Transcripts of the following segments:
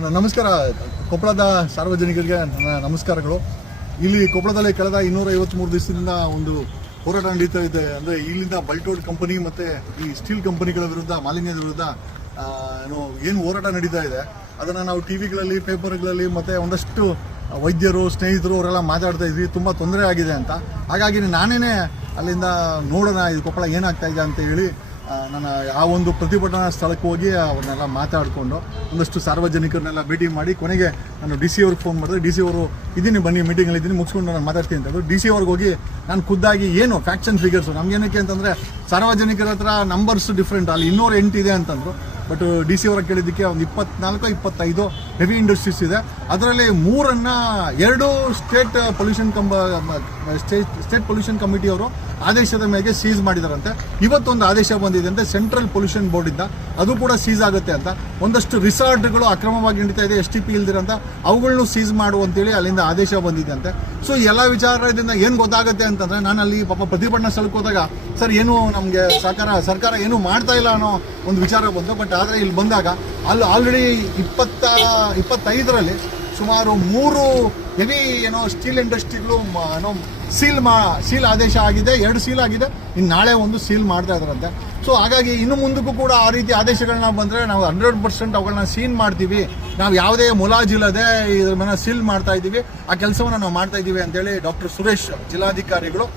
ನಮಸ್ಕಾರ. ಕೊಪ್ಪಳದ ಸಾರ್ವಜನಿಕರಿಗೆ ನನ್ನ ನಮಸ್ಕಾರಗಳು. ಇಲ್ಲಿ ಕೊಪ್ಪಳದಲ್ಲಿ ಕಳೆದ 253 ದಿವಸದಿಂದ ಒಂದು ಹೋರಾಟ ನಡೀತಾ ಇದೆ. ಅಂದರೆ ಇಲ್ಲಿಂದ ಬಲ್ಟೋಡ್ ಕಂಪನಿ ಮತ್ತು ಈ ಸ್ಟೀಲ್ ಕಂಪನಿಗಳ ವಿರುದ್ಧ, ಮಾಲಿನ್ಯದ ವಿರುದ್ಧ ಏನು ಹೋರಾಟ ನಡೀತಾ ಇದೆ ಅದನ್ನು ನಾವು ಟಿವಿಗಳಲ್ಲಿ, ಪೇಪರ್ಗಳಲ್ಲಿ ಮತ್ತು ಒಂದಷ್ಟು ವೈದ್ಯರು, ಸ್ನೇಹಿತರು ಅವರೆಲ್ಲ ಮಾತಾಡ್ತಾ ಇದ್ವಿ. ತುಂಬ ತೊಂದರೆ ಆಗಿದೆ ಅಂತ. ಹಾಗಾಗಿ ನಾನೇ ಅಲ್ಲಿಂದ ನೋಡೋಣ ಇದು ಕೊಪ್ಪಳ ಏನಾಗ್ತಾ ಇದೆ ಅಂತ ಹೇಳಿ ನಾನು ಆ ಒಂದು ಪ್ರತಿಭಟನಾ ಸ್ಥಳಕ್ಕೆ ಹೋಗಿ ಅವ್ರನ್ನೆಲ್ಲ ಮಾತಾಡಿಕೊಂಡು ಒಂದಷ್ಟು ಸಾರ್ವಜನಿಕರನ್ನೆಲ್ಲ ಭೇಟಿ ಮಾಡಿ ಕೊನೆಗೆ ನಾನು ಡಿ ಸಿ ಅವ್ರಿಗೆ ಫೋನ್ ಮಾಡಿದೆ. ಡಿ ಸಿ ಅವರು ಇದ್ದೀನಿ, ಬನ್ನಿ, ಮೀಟಿಂಗಲ್ಲಿ ಇದ್ದೀನಿ, ಮುಗಿಸ್ಕೊಂಡು ನಾನು ಮಾತಾಡ್ತೀನಿ ಅಂತಂದ್ರು. ಡಿ ಸಿ ಅವ್ರಿಗೆ ಹೋಗಿ ನಾನು ಖುದ್ದಾಗಿ ಏನು ಫ್ಯಾಕ್ಟ್ಸ್ ಆ್ಯಂಡ್ ಫಿಗರ್ಸು ನಮ್ಗೇನಕ್ಕೆ ಅಂತಂದರೆ ಸಾರ್ವಜನಿಕರ ಹತ್ರ ನಂಬರ್ಸ್ ಡಿಫ್ರೆಂಟ್, ಅಲ್ಲಿ 208 ಇದೆ ಅಂತಂದರು. ಬಟ್ ಡಿ ಸಿ ಅವರ ಕೇಳಿದ್ದಕ್ಕೆ ಒಂದು 24-25 ಹೆವಿ ಇಂಡಸ್ಟ್ರೀಸ್ ಇದೆ. ಅದರಲ್ಲಿ 2 ಸ್ಟೇಟ್ ಪೊಲ್ಯೂಷನ್ ಕಮಿಟಿಯವರು ಆದೇಶದ ಮೇಲೆ ಸೀಸ್ ಮಾಡಿದಾರಂತೆ. ಇವತ್ತೊಂದು ಆದೇಶ ಬಂದಿದೆ ಅಂತ ಸೆಂಟ್ರಲ್ ಪೊಲ್ಯೂಷನ್ ಬೋರ್ಡಿಂದ, ಅದು ಕೂಡ ಸೀಸ್ ಆಗುತ್ತೆ ಅಂತ. ಒಂದಷ್ಟು ರಿಸಾರ್ಟ್ಗಳು ಅಕ್ರಮವಾಗಿ ನಡೀತಾ ಇದೆ, STP ಇಲ್ದಿರಂತ, ಅವುಗಳನ್ನು ಸೀಸ್ ಮಾಡುವಂತೇಳಿ ಅಲ್ಲಿಂದ ಆದೇಶ ಬಂದಿದೆ ಅಂತೆ. ಸೊ ಎಲ್ಲ ವಿಚಾರದಿಂದ ಏನು ಗೊತ್ತಾಗುತ್ತೆ ಅಂತಂದ್ರೆ, ನಾನು ಅಲ್ಲಿ ಪಾಪ ಪ್ರತಿಭಟನಾ ಸ್ಥಳಕ್ಕೆ ಹೋದಾಗ ಸರ್ ಏನು ನಮಗೆ ಸರ್ಕಾರ ಏನು ಮಾಡ್ತಾ ಇಲ್ಲ ಅನ್ನೋ ಒಂದು ವಿಚಾರ ಬಂತು. ಬಟ್ ಆದರೆ ಇಲ್ಲಿ ಬಂದಾಗ ಅಲ್ಲಿ ಆಲ್ರೆಡಿ 25ರಲ್ಲಿ ಸುಮಾರು 3 ಹೆವಿ ಸ್ಟೀಲ್ ಇಂಡಸ್ಟ್ರಿಗಳು ಸೀಲ್ ಆದೇಶ ಆಗಿದೆ. 2 ಸೀಲ್ ಆಗಿದೆ, ಇನ್ನು ನಾಳೆ ಒಂದು ಸೀಲ್ ಮಾಡ್ತಾ ಇದ್ದಾರಂತೆ. ಸೊ ಹಾಗಾಗಿ ಇನ್ನು ಮುಂದಕ್ಕೂ ಕೂಡ ಆ ರೀತಿ ಆದೇಶಗಳನ್ನ ಬಂದರೆ ನಾವು 100% ಅವುಗಳನ್ನ ಸೀಲ್ ಮಾಡ್ತೀವಿ, ನಾವು ಯಾವುದೇ ಮುಲಾಜಿಲ್ಲದೆ ಇದ್ರ ಮೇಲೆ ಸೀಲ್ ಮಾಡ್ತಾ ಇದ್ದೀವಿ, ಆ ಕೆಲಸವನ್ನು ನಾವು ಮಾಡ್ತಾ ಇದ್ದೀವಿ ಅಂತೇಳಿ ಡಾಕ್ಟರ್ ಸುರೇಶ್ ಜಿಲ್ಲಾಧಿಕಾರಿಗಳು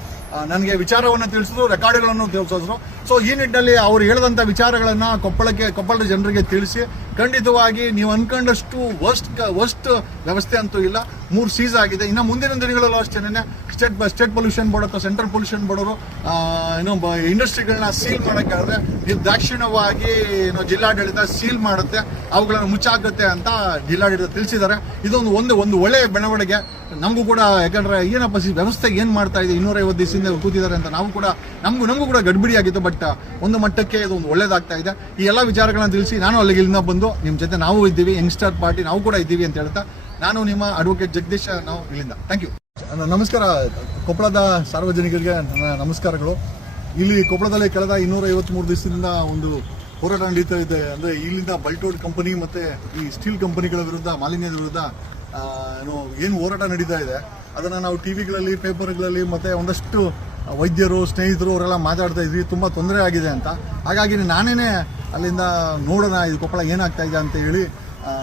ನನಗೆ ವಿಚಾರವನ್ನು ತಿಳಿಸಿದ್ರು, ರೆಕಾರ್ಡ್ಗಳನ್ನು ತಿಳಿಸಿದ್ರು. ಸೊ ಈ ನಿಟ್ಟಿನಲ್ಲಿ ಅವರು ಹೇಳಿದಂಥ ವಿಚಾರಗಳನ್ನು ಕೊಪ್ಪಳದ ಜನರಿಗೆ ತಿಳಿಸಿ, ಖಂಡಿತವಾಗಿ ನೀವು ಅನ್ಕೊಂಡಷ್ಟು ವರ್ಸ್ಟ್ ವ್ಯವಸ್ಥೆ ಅಂತೂ ಇಲ್ಲ. 3 ಸೀಸ್ ಆಗಿದೆ. ಇನ್ನು ಮುಂದಿನ ದಿನಗಳಲ್ಲೂ ಅಷ್ಟೇನೆ ಸ್ಟೇಟ್ ಪೊಲ್ಯೂಷನ್ ಬೋರ್ಡ್ ಅಥವಾ ಸೆಂಟ್ರಲ್ ಪೊಲ್ಯೂಷನ್ ಬೋರ್ಡ್ ಅವರು ಇಂಡಸ್ಟ್ರಿಗಳನ್ನ ಸೀಲ್ ಮಾಡೋಕ್ಕಾದ್ರೆ ನಿರ್ದಾಕ್ಷಿಣ್ಯವಾಗಿ ಜಿಲ್ಲಾಡಳಿತ ಸೀಲ್ ಮಾಡುತ್ತೆ, ಅವುಗಳನ್ನು ಮುಚ್ಚಾಕುತ್ತೆ ಅಂತ ಜಿಲ್ಲಾಡಳಿತ ತಿಳಿಸಿದ್ದಾರೆ. ಇದೊಂದು ಒಂದು ಒಳ್ಳೆಯ ಬೆಳವಣಿಗೆ ನಮಗೂ ಕೂಡ. ಯಾಕಂದ್ರೆ ಏನಪ್ಪ ವ್ಯವಸ್ಥೆ ಏನು ಮಾಡ್ತಾ ಇದೆ, 250 ದಿವಸದಿಂದ ಕೂತಿದ್ದಾರೆ ಅಂತ ನಾವು ಕೂಡ ನಮಗೂ ಕೂಡ ಗಡ್ಬಿಡಿ ಆಗಿತ್ತು. ಬಟ್ ಒಂದು ಮಟ್ಟಕ್ಕೆ ಇದು ಒಂದು ಒಳ್ಳೇದಾಗ್ತಾ ಇದೆ. ಈ ಎಲ್ಲ ವಿಚಾರಗಳನ್ನ ತಿಳಿಸಿ ನಾನು ಅಲ್ಲಿಗೆ ಇಲ್ಲಿಂದ ಬಂದು ನಿಮ್ಮ ಜೊತೆ ನಾವು ಇದ್ದೀವಿ, ಯಂಗ್ಸ್ಟರ್ ಪಾರ್ಟಿ ನಾವು ಕೂಡ ಇದ್ದೀವಿ ಅಂತ ಹೇಳ್ತಾ ನಾನು ನಿಮ್ಮ ಅಡ್ವೊಕೇಟ್ ಜಗದೀಶ್, ನಾವು ಇಲ್ಲಿಂದ. Thank you. ನಮಸ್ಕಾರ. ಕೊಪ್ಪಳದ ಸಾರ್ವಜನಿಕರಿಗೆ ನನ್ನ ನಮಸ್ಕಾರಗಳು. ಇಲ್ಲಿ ಕೊಪ್ಪಳದಲ್ಲಿ ಕಳೆದ 253 ದಿವಸದಿಂದ ಒಂದು ಹೋರಾಟ ನಡೀತಾ ಇದೆ. ಅಂದರೆ ಇಲ್ಲಿಂದ ಬಲ್ಟೋಡ್ ಕಂಪನಿ ಮತ್ತು ಈ ಸ್ಟೀಲ್ ಕಂಪನಿಗಳ ವಿರುದ್ಧ, ಮಾಲಿನ್ಯದ ವಿರುದ್ಧ ಏನು ಹೋರಾಟ ನಡೀತಾ ಇದೆ ಅದನ್ನು ನಾವು ಟಿವಿಗಳಲ್ಲಿ, ಪೇಪರ್ಗಳಲ್ಲಿ ಮತ್ತು ಒಂದಷ್ಟು ವೈದ್ಯರು, ಸ್ನೇಹಿತರು ಅವರೆಲ್ಲ ಮಾತಾಡ್ತಾ ಇದ್ವಿ. ತುಂಬ ತೊಂದರೆ ಆಗಿದೆ ಅಂತ. ಹಾಗಾಗಿ ನಾನೇ ಅಲ್ಲಿಂದ ನೋಡೋಣ ಇದು ಕೊಪ್ಪಳ ಏನಾಗ್ತಾ ಇದೆ ಅಂತ ಹೇಳಿ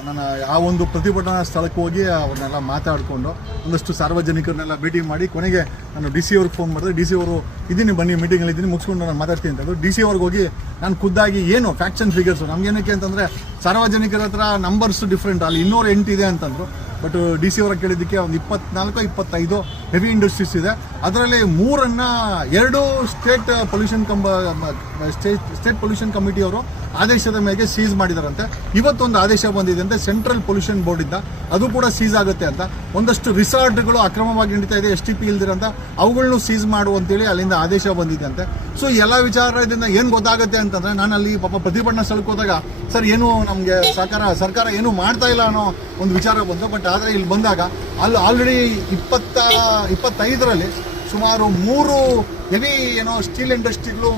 ನಾನು ಆ ಒಂದು ಪ್ರತಿಭಟನಾ ಸ್ಥಳಕ್ಕೆ ಹೋಗಿ ಅವ್ರನ್ನೆಲ್ಲ ಮಾತಾಡಿಕೊಂಡು ಒಂದಷ್ಟು ಸಾರ್ವಜನಿಕರನ್ನೆಲ್ಲ ಭೇಟಿ ಮಾಡಿ ಕೊನೆಗೆ ನಾನು ಡಿ ಸಿ ಅವ್ರಿಗೆ ಫೋನ್ ಮಾಡಿದೆ. ಡಿ ಸಿ ಅವರು ಇದ್ದೀನಿ, ಬನ್ನಿ, ಮೀಟಿಂಗಲ್ಲಿ ಇದ್ದೀನಿ, ಮುಗಿಸ್ಕೊಂಡು ನಾನು ಮಾತಾಡ್ತೀನಿ ಅಂತಂದ್ರು. ಡಿ ಸಿ ಅವ್ರಿಗೆ ಹೋಗಿ ನಾನು ಖುದ್ದಾಗಿ ಏನು ಫ್ಯಾಕ್ಟ್ಸ್ ಆ್ಯಂಡ್ ಫಿಗರ್ಸು ನಮ್ಗೇನಕ್ಕೆ ಅಂತಂದರೆ ಸಾರ್ವಜನಿಕರ ಹತ್ರ ನಂಬರ್ಸ್ ಡಿಫ್ರೆಂಟ್, ಅಲ್ಲಿ 208 ಇದೆ ಅಂತಂದರು. ಬಟ್ ಡಿ ಸಿ ಅವರ ಕೇಳಿದ್ದಕ್ಕೆ ಒಂದು 24-25 ಹೆವಿ ಇಂಡಸ್ಟ್ರೀಸ್ ಇದೆ. ಅದರಲ್ಲಿ 2 ಸ್ಟೇಟ್ ಪೊಲ್ಯೂಷನ್ ಕಮಿಟಿಯವರು ಆದೇಶದ ಮೇಲೆ ಸೀಸ್ ಮಾಡಿದಾರಂತೆ. ಇವತ್ತೊಂದು ಆದೇಶ ಬಂದಿದೆ ಅಂತ ಸೆಂಟ್ರಲ್ ಪೊಲ್ಯೂಷನ್ ಬೋರ್ಡಿಂದ, ಅದು ಕೂಡ ಸೀಸ್ ಆಗುತ್ತೆ ಅಂತ. ಒಂದಷ್ಟು ರಿಸಾರ್ಟ್ಗಳು ಅಕ್ರಮವಾಗಿ ನಡೀತಾ ಇದೆ, STP ಇಲ್ದಿರಂತ, ಅವುಗಳನ್ನು ಸೀಸ್ ಮಾಡುವಂತೇಳಿ ಅಲ್ಲಿಂದ ಆದೇಶ ಬಂದಿದೆ ಅಂತೆ. ಸೊ ಎಲ್ಲ ವಿಚಾರದಿಂದ ಏನು ಗೊತ್ತಾಗುತ್ತೆ ಅಂತಂದ್ರೆ, ನಾನು ಅಲ್ಲಿ ಪಾಪ ಪ್ರತಿಭಟನಾ ಸ್ಥಳಕ್ಕೆ ಹೋದಾಗ ಸರ್ ಏನು ನಮಗೆ ಸರ್ಕಾರ ಏನು ಮಾಡ್ತಾ ಇಲ್ಲ ಅನ್ನೋ ಒಂದು ವಿಚಾರ ಬಂತು. ಬಟ್ ಆದರೆ ಇಲ್ಲಿ ಬಂದಾಗ ಅಲ್ಲಿ ಆಲ್ರೆಡಿ 25ರಲ್ಲಿ ಸುಮಾರು 3 ಹೆವಿ ಸ್ಟೀಲ್ ಇಂಡಸ್ಟ್ರಿಗಳು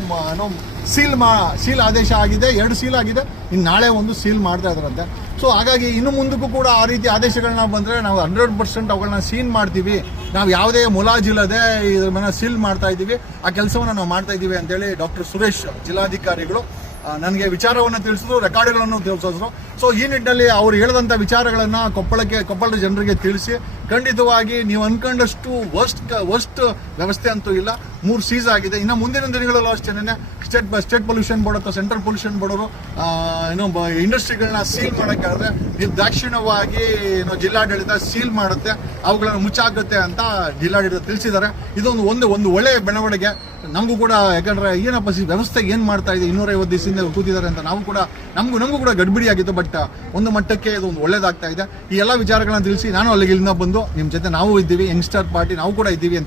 ಸೀಲ್ ಆದೇಶ ಆಗಿದೆ. 2 ಸೀಲ್ ಆಗಿದೆ, ಇನ್ನು ನಾಳೆ ಒಂದು ಸೀಲ್ ಮಾಡ್ತಾ ಇದ್ದಾರಂತೆ. ಸೊ ಹಾಗಾಗಿ ಇನ್ನು ಮುಂದಕ್ಕೂ ಕೂಡ ಆ ರೀತಿ ಆದೇಶಗಳನ್ನ ಬಂದರೆ ನಾವು 100% ಅವುಗಳನ್ನ ಸೀಲ್ ಮಾಡ್ತೀವಿ, ನಾವು ಯಾವುದೇ ಮುಲಾಜಿಲ್ಲದೆ ಇದ್ರ ಮೇಲೆ ಸೀಲ್ ಮಾಡ್ತಾ ಇದ್ದೀವಿ, ಆ ಕೆಲಸವನ್ನು ನಾವು ಮಾಡ್ತಾ ಇದ್ದೀವಿ ಅಂತೇಳಿ ಡಾಕ್ಟರ್ ಸುರೇಶ್ ಜಿಲ್ಲಾಧಿಕಾರಿಗಳು ನನಗೆ ವಿಚಾರವನ್ನು ತಿಳಿಸಿದ್ರು, ರೆಕಾರ್ಡ್ಗಳನ್ನು ತಿಳಿಸಿದ್ರು. ಸೊ ಈ ನಿಟ್ಟಿನಲ್ಲಿ ಅವರು ಹೇಳಿದಂಥ ವಿಚಾರಗಳನ್ನು ಕೊಪ್ಪಳದ ಜನರಿಗೆ ತಿಳಿಸಿ, ಖಂಡಿತವಾಗಿ ನೀವು ಅನ್ಕೊಂಡಷ್ಟು ವರ್ಸ್ಟ್ ವ್ಯವಸ್ಥೆ ಅಂತೂ ಇಲ್ಲ. 3 ಸೀಸ್ ಆಗಿದೆ. ಇನ್ನು ಮುಂದಿನ ದಿನಗಳಲ್ಲೂ ಅಷ್ಟೇನೆ ಸ್ಟೇಟ್ ಪೊಲ್ಯೂಷನ್ ಬೋರ್ಡ್ ಅಥವಾ ಸೆಂಟ್ರಲ್ ಪೊಲ್ಯೂಷನ್ ಬೋರ್ಡ್ ಅವರು ಇಂಡಸ್ಟ್ರಿಗಳನ್ನ ಸೀಲ್ ಮಾಡೋಕ್ಕಾದ್ರೆ ನಿರ್ದಾಕ್ಷಿಣ್ಯವಾಗಿ ಜಿಲ್ಲಾಡಳಿತ ಸೀಲ್ ಮಾಡುತ್ತೆ, ಅವುಗಳನ್ನು ಮುಚ್ಚಾಕುತ್ತೆ ಅಂತ ಜಿಲ್ಲಾಡಳಿತ ತಿಳಿಸಿದ್ದಾರೆ. ಇದೊಂದು ಒಳ್ಳೆಯ ಬೆಳವಣಿಗೆ ನಮಗೂ ಕೂಡ. ಯಾಕಂದ್ರೆ ಏನಪ್ಪ ವ್ಯವಸ್ಥೆ ಏನು ಮಾಡ್ತಾ ಇದೆ, 250 ದಿವಸದಿಂದ ಕೂತಿದ್ದಾರೆ ಅಂತ ನಾವು ಕೂಡ ನಮಗೂ ಕೂಡ ಗಡ್ಬಿಡಿ ಆಗಿತ್ತು. ಬಟ್ ಒಂದು ಮಟ್ಟಕ್ಕೆ ಇದು ಒಂದು ಒಳ್ಳೇದಾಗ್ತಾ ಇದೆ. ಈ ಎಲ್ಲ ವಿಚಾರಗಳನ್ನ ತಿಳಿಸಿ ನಾನು ಅಲ್ಲಿಗೆ ಇಲ್ಲಿಂದ ಬಂದು ನಿಮ್ಮ ಜೊತೆ ನಾವು ಇದ್ದೀವಿ, ಯಂಗ್ಸ್ಟರ್ ಪಾರ್ಟಿ ನಾವು ಕೂಡ ಇದ್ದೀವಿ ಅಂತ